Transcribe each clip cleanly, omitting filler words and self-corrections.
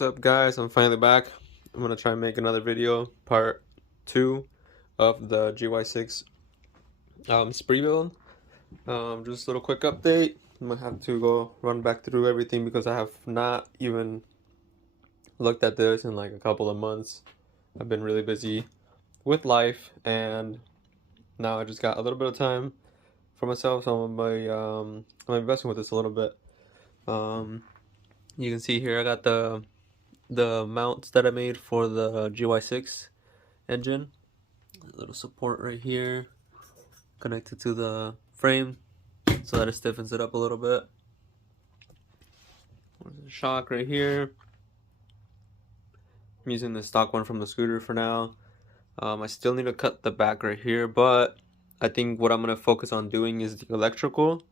What's up, guys? I'm finally back. I'm gonna try and make another video, part 2 of the GY6 spree build. Just a little quick update. I'm gonna have to go run back through everything because I have not even looked at this in like a couple of months. I've been really busy with life, and now I just got a little bit of time for myself, so I'm investing with this a little bit. You can see here I got the mounts that I made for the GY6 engine. A little support right here connected to the frame so that it stiffens it up a little bit. There's a shock right here. I'm using the stock one from the scooter for now. I still need to cut the back right here, but I think what I'm going to focus on doing is the electrical,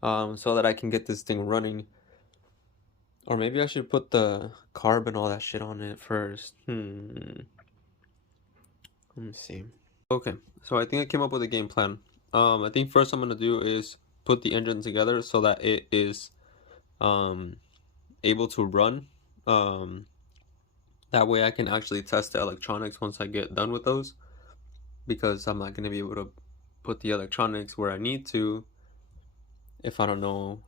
so that I can get this thing running. Or maybe I should put the carb and all that shit on it first. Let me see. Okay, so I think I came up with a game plan. I think first I'm gonna do is put the engine together so that it is able to run. That way I can actually test the electronics once I get done with those, because I'm not gonna be able to put the electronics where I need to if I don't know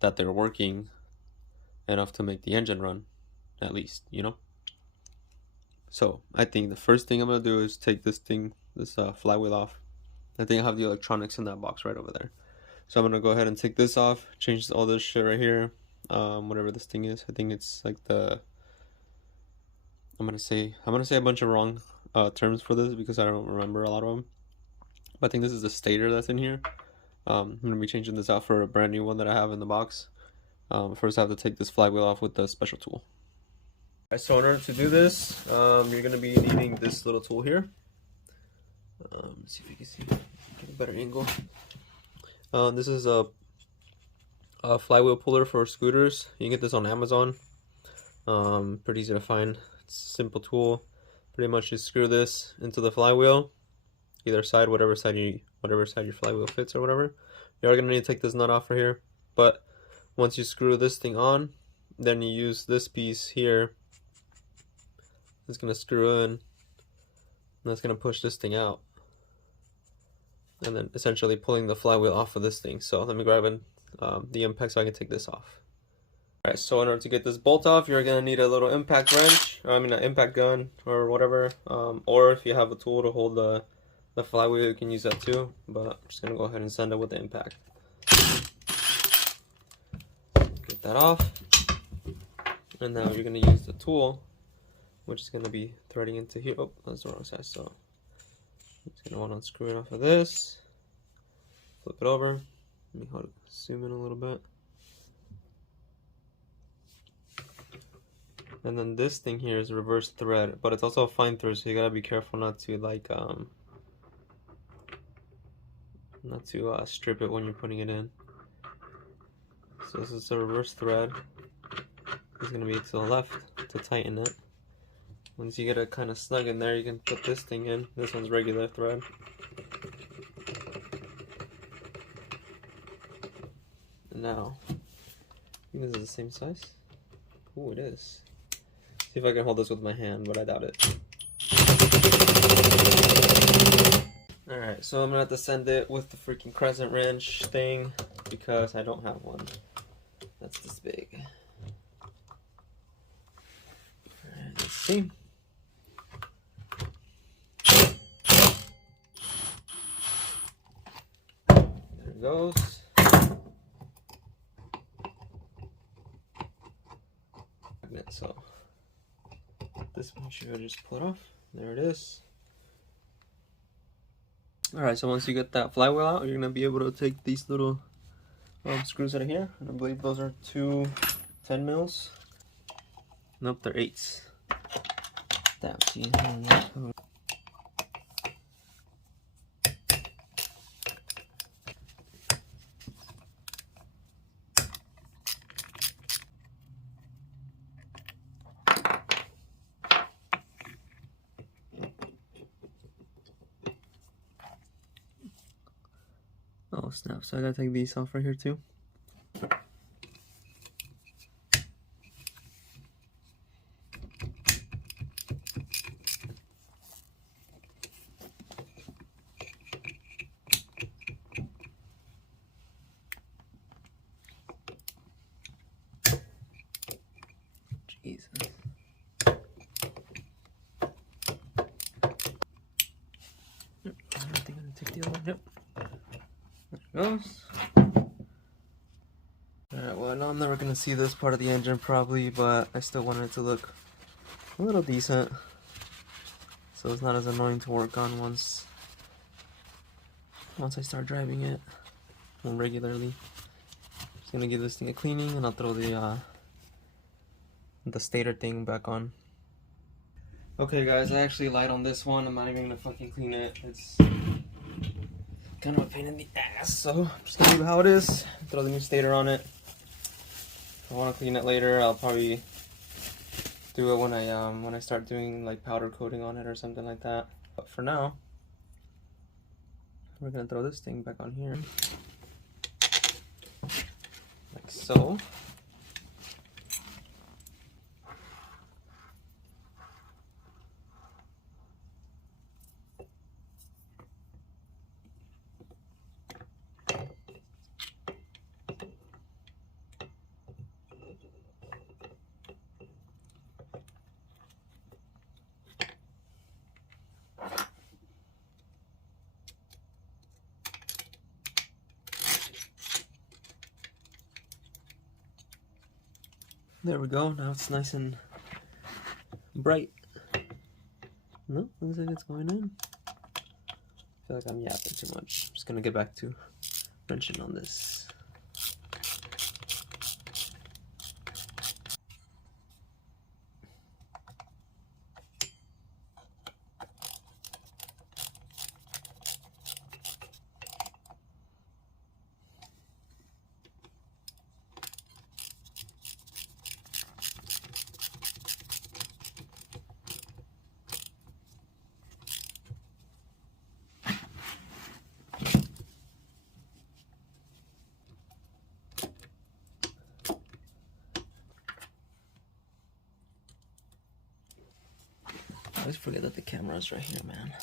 that they're working enough to make the engine run, at least, you know. So I think the first thing I'm gonna do is take this flywheel off. I think I have the electronics in that box right over there. So I'm gonna go ahead and take this off, change all this shit right here, whatever this thing is. I think it's like I'm gonna say a bunch of wrong terms for this because I don't remember a lot of them. But I think this is the stator that's in here. I'm gonna be changing this out for a brand new one that I have in the box. First I have to take this flywheel off with the special tool. Alright, so in order to do this, you're gonna be needing this little tool here. Let's see if you can see, get a better angle. This is a flywheel puller for scooters. You can get this on Amazon. Pretty easy to find. It's a simple tool. Pretty much just screw this into the flywheel, either side, whatever side your flywheel fits or whatever. You are gonna need to take this nut off right here, but once you screw this thing on, then you use this piece here. It's gonna screw in, and that's gonna push this thing out, and then essentially pulling the flywheel off of this thing. So let me grab in the impact so I can take this off. Alright, so in order to get this bolt off, you're gonna need a little impact wrench, or an impact gun or whatever, or if you have a tool to hold the flywheel, you can use that too, but I'm just gonna go ahead and send it with the impact. Get that off, and now you're gonna use the tool, which is gonna be threading into here. Oh, that's the wrong side, so I'm just gonna want to unscrew it off of this, flip it over. Let me zoom in a little bit. And then this thing here is reverse thread, but it's also a fine thread, so you gotta be careful not to strip it when you're putting it in. So this is a reverse thread. It's gonna be to the left to tighten it. Once you get it kind of snug in there, you can put this thing in. This one's regular thread. And now, I think this is the same size. Oh, it is. See if I can hold this with my hand, but I doubt it. Alright, so I'm gonna have to send it with the freaking crescent wrench thing because I don't have one that's this big. Alright, let's see. There it goes. So this one should just pull it off. There it is. Alright, so once you get that flywheel out, you're gonna be able to take these little screws out of here, and I believe those are two 10 mils. Nope, they're 8s. That, see? Oh snap, so I gotta take these off right here too. the other one. Yep. There it goes. Alright, well, I know I'm never gonna see this part of the engine probably, but I still wanted it to look a little decent, so it's not as annoying to work on once I start driving it regularly. Just gonna give this thing a cleaning, and I'll throw the stator thing back on. Okay guys, I actually lied on this one. I'm not even gonna fucking clean it. It's kind of a pain in the ass, so I'm just gonna leave it how it is. Throw the new stator on it. If I want to clean it later, I'll probably do it when I start doing like powder coating on it or something like that. But for now, we're gonna throw this thing back on here, like so. There we go, now it's nice and bright. No, looks like it's going in. I feel like I'm yapping too much. I'm just gonna get back to wrenching on this. I always forget that the camera's right here, man.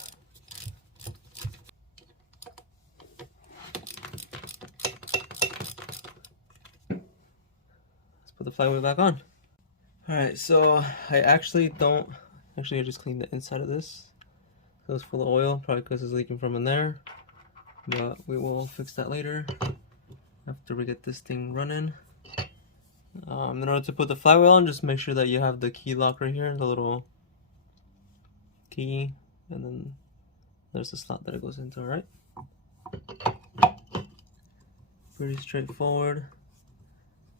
Let's put the flywheel back on. Alright, so I just cleaned the inside of this. So it's full of oil, probably because it's leaking from in there. But we will fix that later after we get this thing running. In order to put the flywheel on, just make sure that you have the key lock right here, the little key, and then there's the slot that it goes into. Alright, pretty straightforward.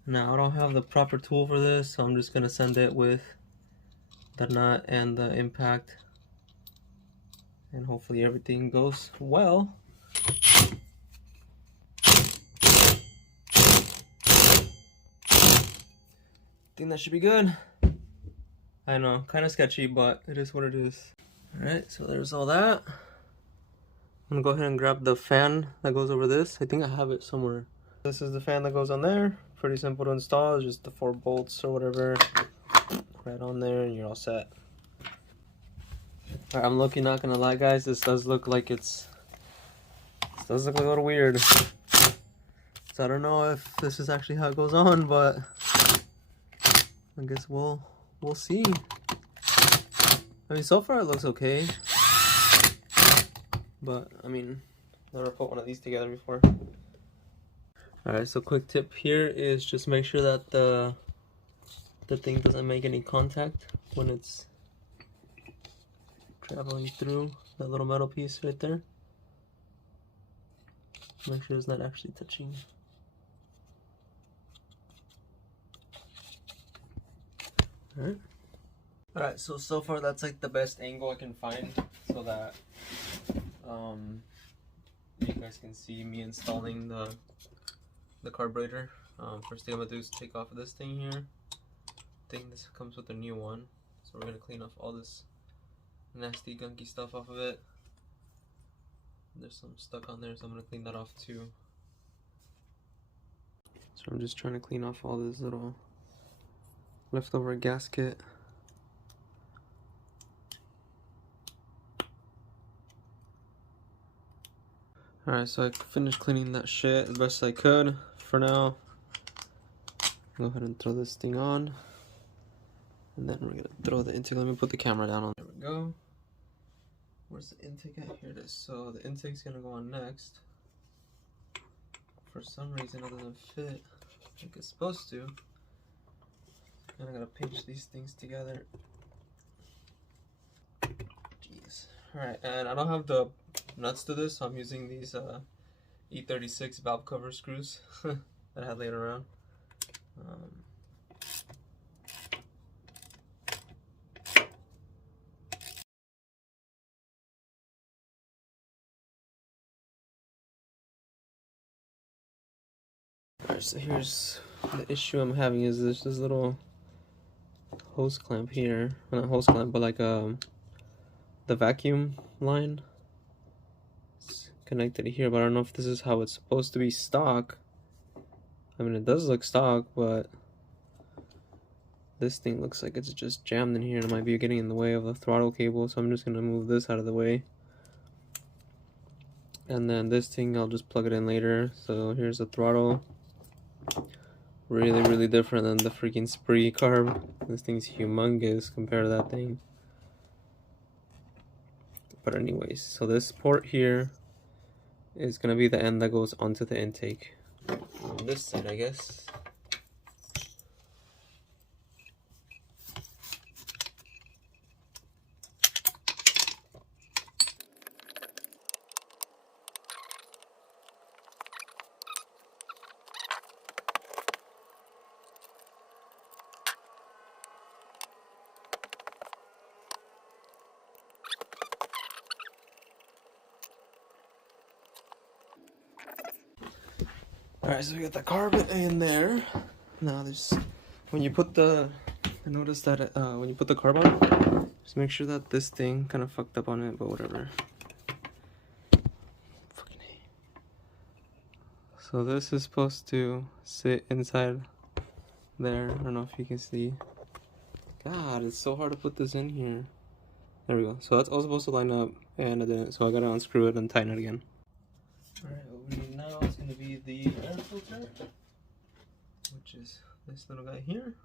Now I don't have the proper tool for this, so I'm just gonna send it with the nut and the impact, and hopefully everything goes well. I think that should be good. I know, kind of sketchy, but it is what it is. Alright, so there's all that. I'm gonna go ahead and grab the fan that goes over this. I think I have it somewhere. This is the fan that goes on there. Pretty simple to install. It's just the 4 bolts or whatever right on there, and you're all set. Alright, I'm looking, not gonna lie guys, this does look like this does look a little weird. So I don't know if this is actually how it goes on, but I guess we'll see. I mean, so far it looks okay, but I mean, never put one of these together before. Alright, so quick tip here is just make sure that the thing doesn't make any contact when it's traveling through that little metal piece right there. Make sure it's not actually touching. Alright, so far that's like the best angle I can find so that you guys can see me installing the carburetor. First thing I'm gonna do is take off this thing here. I think this comes with a new one, so we're gonna clean off all this nasty gunky stuff off of it. There's some stuck on there, so I'm gonna clean that off too. So I'm just trying to clean off all this little leftover gasket. Alright, so I finished cleaning that shit as best I could. For now, go ahead and throw this thing on, and then we're gonna throw the intake. Let me put the camera down on. There we go. Where's the intake at? Here it is. So the intake's gonna go on next. For some reason it doesn't fit like it's supposed to. And I gotta pinch these things together. Jeez. Alright, and I don't have the nuts to this, so I'm using these E36 valve cover screws that I had laying around. Alright, so here's the issue I'm having is this little hose clamp here. Well, not hose clamp, but like the vacuum line. It's connected here, but I don't know if this is how it's supposed to be stock. I mean, it does look stock, but this thing looks like it's just jammed in here and it might be getting in the way of the throttle cable, so I'm just gonna move this out of the way. And then this thing, I'll just plug it in later. So here's the throttle. Really different than the freaking Spree carb. This thing's humongous compared to that thing. But anyways, so this port here is gonna be the end that goes onto the intake. On this side, I guess. Alright, so we got the carb in there. Now there's, when you put the, I noticed that when you put the carb on, just make sure that this thing kind of fucked up on it, but whatever. Fucking hate. So this is supposed to sit inside there. I don't know if you can see. God, it's so hard to put this in here. There we go. So that's all supposed to line up, and I didn't, so I gotta unscrew it and tighten it again. Alright, what we need now is going to be the air filter, which is this little guy here.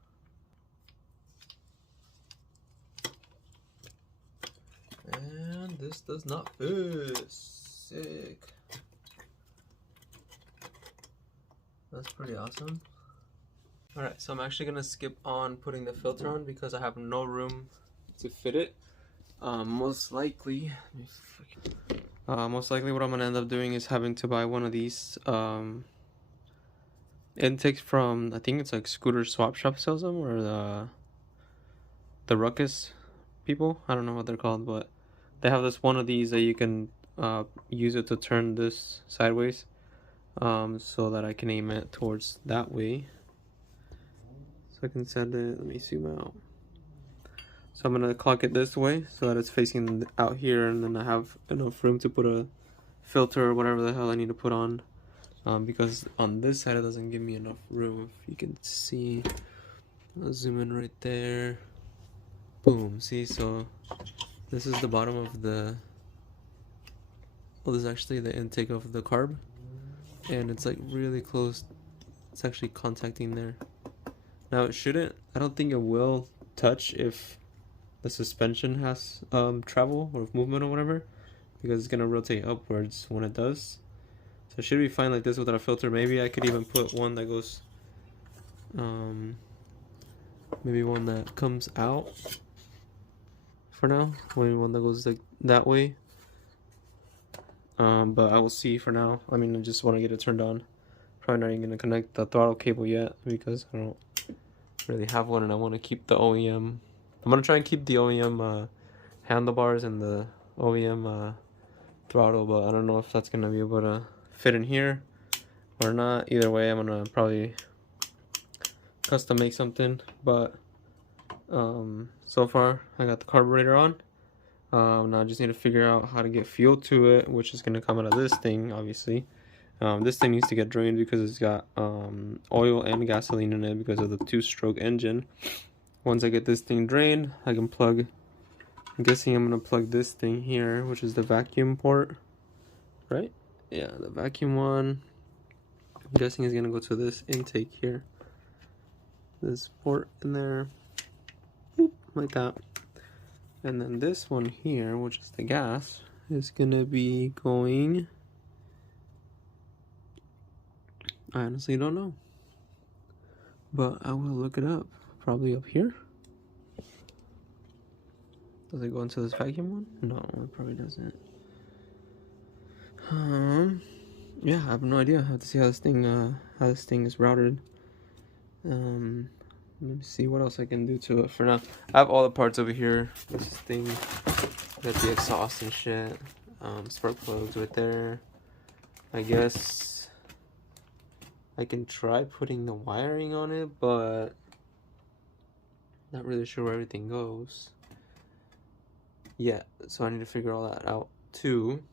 And this does not fit. Sick. That's pretty awesome. Alright, so I'm actually going to skip on putting the filter on because I have no room to fit it. Most likely what I'm gonna end up doing is having to buy one of these intakes from, I think it's like Scooter Swap Shop sells them, or the Ruckus people. I don't know what they're called, but they have this one of these that you can use it to turn this sideways, so that I can aim it towards that way. So I can send it. Let me zoom out. So I'm gonna clock it this way so that it's facing out here, and then I have enough room to put a filter or whatever the hell I need to put on, because on this side it doesn't give me enough room. If you can see, I'll zoom in right there. Boom. See, so this is the bottom of the, well, this is actually the intake of the carb, and it's like really close. It's actually contacting there. Now it shouldn't, I don't think it will touch if the suspension has travel or movement or whatever, because it's gonna rotate upwards when it does. So it should be fine like this without a filter. Maybe I could even put one that goes maybe one that comes out for now, maybe one that goes like that way, but I will see for now. I mean, I just want to get it turned on. Probably not even gonna connect the throttle cable yet because I don't really have one, and I want to keep the OEM. I'm gonna try and keep the OEM handlebars and the OEM throttle, but I don't know if that's gonna be able to fit in here or not. Either way, I'm gonna probably custom make something, but so far I got the carburetor on. Now I just need to figure out how to get fuel to it, which is gonna come out of this thing, obviously. This thing needs to get drained because it's got oil and gasoline in it because of the 2-stroke engine. Once I get this thing drained, I can plug, I'm guessing I'm gonna plug this thing here, which is the vacuum port, right? Yeah, the vacuum one. I'm guessing is gonna go to this intake here. This port in there, boop, like that. And then this one here, which is the gas, is gonna be going, I honestly don't know, but I will look it up. Probably up here. Does it go into this vacuum one? No, it probably doesn't. Yeah, I have no idea. I have to see how this thing is routed. Let me see what else I can do to it for now. I have all the parts over here. This thing, got the exhaust and shit. Spark plugs right there. I guess I can try putting the wiring on it, but not really sure where everything goes. Yeah, so I need to figure all that out too.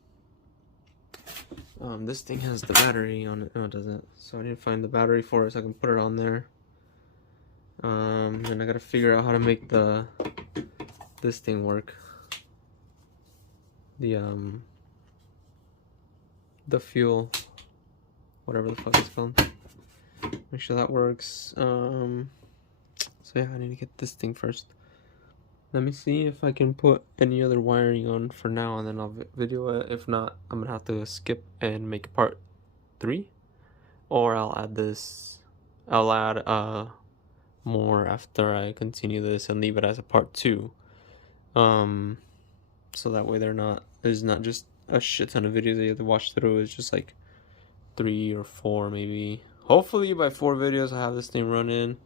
This thing has the battery on it. No, it doesn't. So I need to find the battery for it so I can put it on there. And I gotta figure out how to make this thing work. The fuel, whatever the fuck it's called. Make sure that works. So yeah, I need to get this thing first. Let me see if I can put any other wiring on for now, and then I'll video it. If not, I'm gonna have to skip and make part 3, or I'll add this. I'll add more after I continue this and leave it as a part 2. So that way there's not just a shit ton of videos that you have to watch through. It's just like 3 or 4 maybe. Hopefully by 4 videos I have this thing running.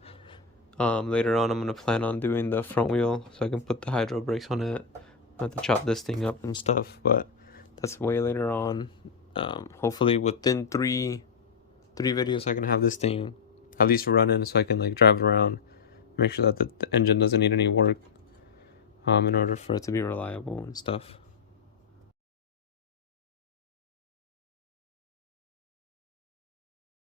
Later on, I'm gonna plan on doing the front wheel so I can put the hydro brakes on it. I have to chop this thing up and stuff, but that's way later on. Hopefully within three videos I can have this thing at least running so I can like drive it around, make sure that the engine doesn't need any work in order for it to be reliable and stuff.